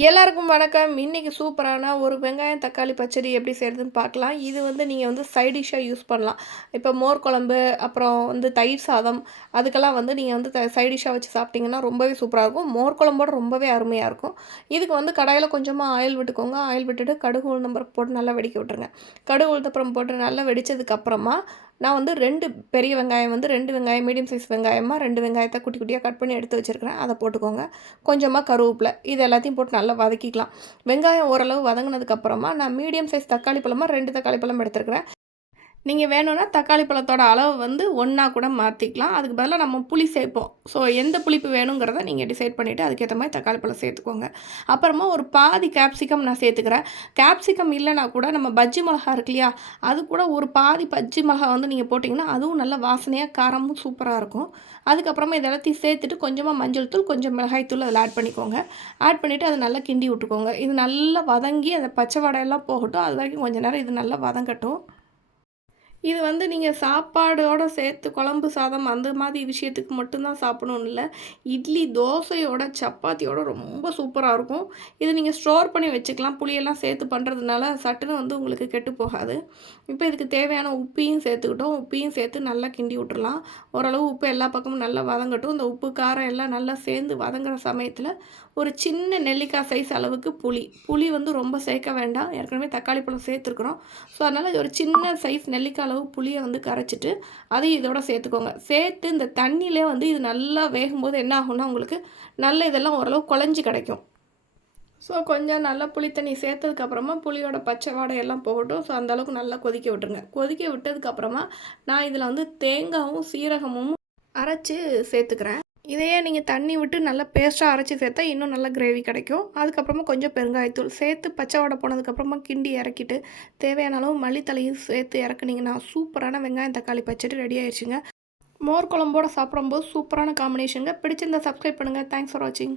எல்லாருக்கும் வணக்கம். இன்றைக்கி சூப்பரான ஒரு வெங்காயம் தக்காளி பச்சடி எப்படி செய்கிறதுன்னு பார்க்கலாம். இது வந்து நீங்கள் வந்து சைட் டிஷ்ஷாக யூஸ் பண்ணலாம். இப்போ மோர் குழம்பு அப்புறம் வந்து தயிர் சாதம் அதுக்கெல்லாம் வந்து நீங்கள் வந்து சைட் டிஷ்ஷாக வச்சு சாப்பிட்டிங்கன்னா ரொம்பவே சூப்பராக இருக்கும். மோர் குழம்போட ரொம்பவே அருமையாக இருக்கும். இதுக்கு வந்து கடாயில் கொஞ்சமாக ஆயில் விட்டுக்கோங்க. ஆயில் விட்டுட்டு கடுகு உளுந்தம்பருப்பு போட்டு நல்லா வெடிக்க விட்டுருங்க. கடுகு உளுந்தப்புறம் போட்டு நல்லா வெடித்ததுக்கப்புறமா நான் வந்து ரெண்டு பெரிய வெங்காயம் வந்து ரெண்டு வெங்காயம் மீடியம் சைஸ் வெங்காயமாக ரெண்டு வெங்காயத்தை குட்டி குட்டியாக கட் பண்ணி எடுத்து வச்சுருக்கிறேன். அதை போட்டுக்கோங்க. கொஞ்சமாக கருவேப்பிலை இது எல்லாத்தையும் போட்டு நல்லா வதக்கிக்கலாம். வெங்காயம் ஓரளவு வதங்கினதுக்கப்புறமா நான் மீடியம் சைஸ் தக்காளி பழமாக ரெண்டு தக்காளி பழம் எடுத்துருக்கிறேன். நீங்கள் வேணும்னா தக்காளி பழத்தோட அளவு வந்து ஒன்றா கூட மாற்றிக்கலாம் அதுக்கு பதிலாக நம்ம புளி சேர்ப்போம். ஸோ எந்த புளிப்பு வேணுங்கிறத நீங்கள் டிசைட் பண்ணிவிட்டு அதுக்கேற்ற மாதிரி தக்காளி பழம் சேர்த்துக்கோங்க. அப்புறமா ஒரு பாதி கேப்சிகம் நான் சேர்த்துக்கிறேன். கேப்சிகம் இல்லைனா கூட நம்ம பஜ்ஜி மிளகா இருக்கு இல்லையா? அது கூட ஒரு பாதி பஜ்ஜி மிளகா வந்து நீங்கள் போட்டிங்கன்னா அதுவும் நல்ல வாசனையாக காரமும் சூப்பராக இருக்கும். அதுக்கப்புறமா இது எல்லாத்தையும் சேர்த்துட்டு கொஞ்சமாக மஞ்சள் தூள் கொஞ்சம் மிளகாய் தூள் அதில் ஆட் பண்ணிக்கோங்க. ஆட் பண்ணிவிட்டு அதை நல்லா கிண்டி விட்டுக்கோங்க. இது நல்லா வதங்கி அந்த பச்சை வடையெல்லாம் போகட்டும். அது வரைக்கும் கொஞ்சம் நேரம் இது நல்லா வதங்கட்டும். இது வந்து நீங்கள் சாப்பாடோடு சேர்த்து குழம்பு சாதம் அந்த மாதிரி விஷயத்துக்கு மட்டும்தான் சாப்பிடணும்னு இல்லை. இட்லி தோசையோட சப்பாத்தியோட ரொம்ப சூப்பராக இருக்கும். இது நீங்கள் ஸ்டோர் பண்ணி வச்சுக்கலாம். புளியெல்லாம் சேர்த்து பண்ணுறதுனால சட்டுன்னு வந்து உங்களுக்கு கெட்டு போகாது. இப்போ இதுக்கு தேவையான உப்பையும் சேர்த்துக்கிட்டோம். உப்பையும் சேர்த்து நல்லா கிண்டி விட்டுறலாம். ஓரளவு உப்பு எல்லா பக்கமும் நல்லா வதங்கட்டும். இந்த உப்பு காரம் எல்லாம் நல்லா சேர்ந்து வதங்குற சமயத்தில் ஒரு சின்ன நெல்லிக்காய் சைஸ் அளவுக்கு புளி. புளி வந்து ரொம்ப சேர்க்க வேண்டாம். ஏற்கனவே தக்காளி பழம் சேர்த்துருக்குறோம். ஸோ அதனால் ஒரு சின்ன சைஸ் நெல்லிக்காய் அளவு புளியை வந்து கரைச்சிட்டு அதையும் இதோட சேர்த்துக்கோங்க. சேர்த்து இந்த தண்ணியிலே வந்து இது நல்லா வேகும்போது என்ன ஆகும்னா உங்களுக்கு நல்ல இதெல்லாம் ஓரளவு குழஞ்சி கிடைக்கும். ஸோ கொஞ்சம் நல்லா புளி தண்ணி சேர்த்ததுக்கப்புறமா புளியோட பச்சை வாடையெல்லாம் போகட்டும். ஸோ அந்தளவுக்கு நல்லா கொதிக்க விட்டுருங்க. கொதிக்க விட்டதுக்கப்புறமா நான் இதில் வந்து தேங்காயும் சீரகமும் அரைச்சி சேர்த்துக்கிறேன். இதையே நீங்கள் தண்ணி விட்டு நல்லா பேஸ்ட்டாக அரைச்சி சேர்த்தா இன்னும் நல்லா கிரேவி கிடைக்கும். அதுக்கப்புறமா கொஞ்சம் பெருங்காயத்தூள் சேர்த்து பச்சை வடை போனதுக்கப்புறமா கிண்டி இறக்கிட்டு தேவையான அளவு மல்லித்தலையும் சேர்த்து இறக்குனீங்கன்னா சூப்பரான வெங்காயம் தக்காளி பச்சடி ரெடி ஆயிடுச்சுங்க மோர் குழம்போடு சாப்பிடும்போது சூப்பரான காம்பினேஷனுங்க பிடிச்சிருந்தா சப்ஸ்கிரைப் பண்ணுங்கள் தேங்க்ஸ் ஃபார் வாட்சிங்